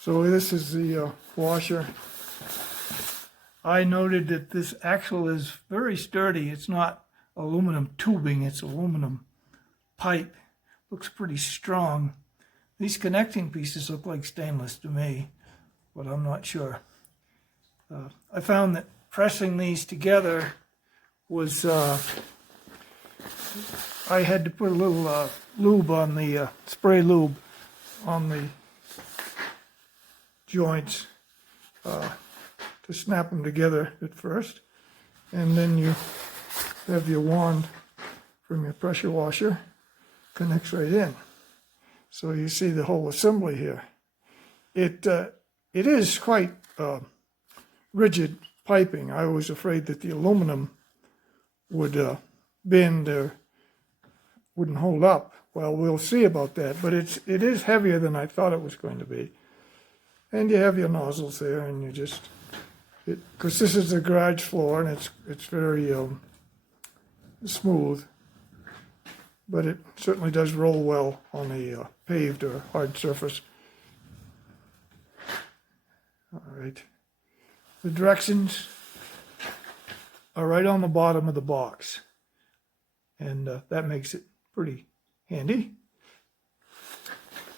So this is the washer. I noted that this axle is very sturdy. It's not aluminum tubing, it's aluminum pipe. Looks pretty strong. These connecting pieces look like stainless to me, but I'm not sure. I found that pressing these together was, I had to put a little lube on the, spray lube on the joints to snap them together at first. And then you have your wand from your pressure washer, connects right in. So you see the whole assembly here. It is quite rigid piping. I was afraid that the aluminum would bend or wouldn't hold up. Well, we'll see about that, but it is heavier than I thought it was going to be. And you have your nozzles there, and you just, because this is the garage floor, and it's very smooth, but it certainly does roll well on a paved or hard surface. All right. The directions are right on the bottom of the box, and that makes it pretty handy.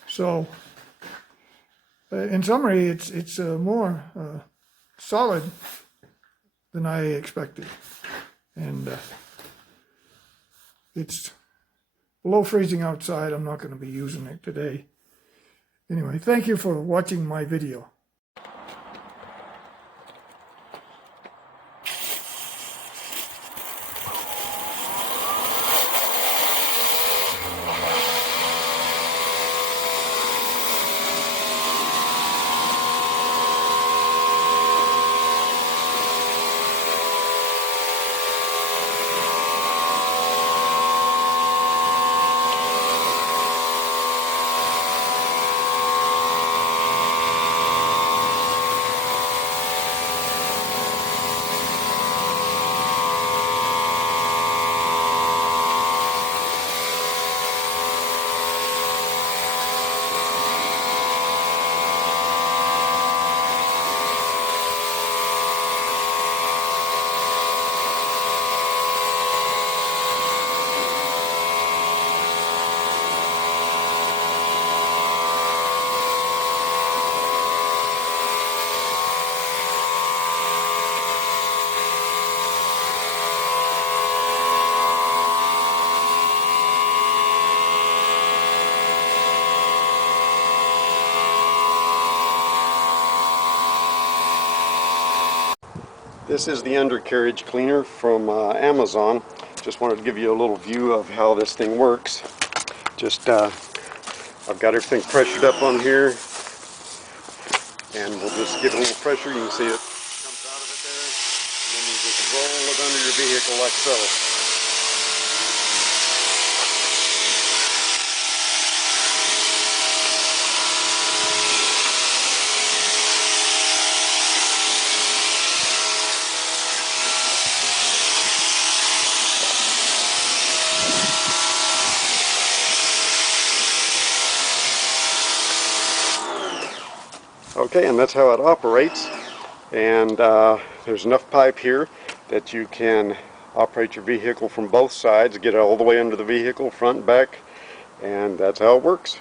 So, in summary, it's more solid than I expected, and it's below freezing outside. I'm not going to be using it today. Anyway, thank you for watching my video. This is the undercarriage cleaner from Amazon. Just wanted to give you a little view of how this thing works. Just I've got everything pressured up on here, and we'll just give it a little pressure. You can see it comes out of it there, and then you just roll it under your vehicle like so. Okay, and that's how it operates. And there's enough pipe here that you can operate your vehicle from both sides, get it all the way under the vehicle, front and back, and that's how it works.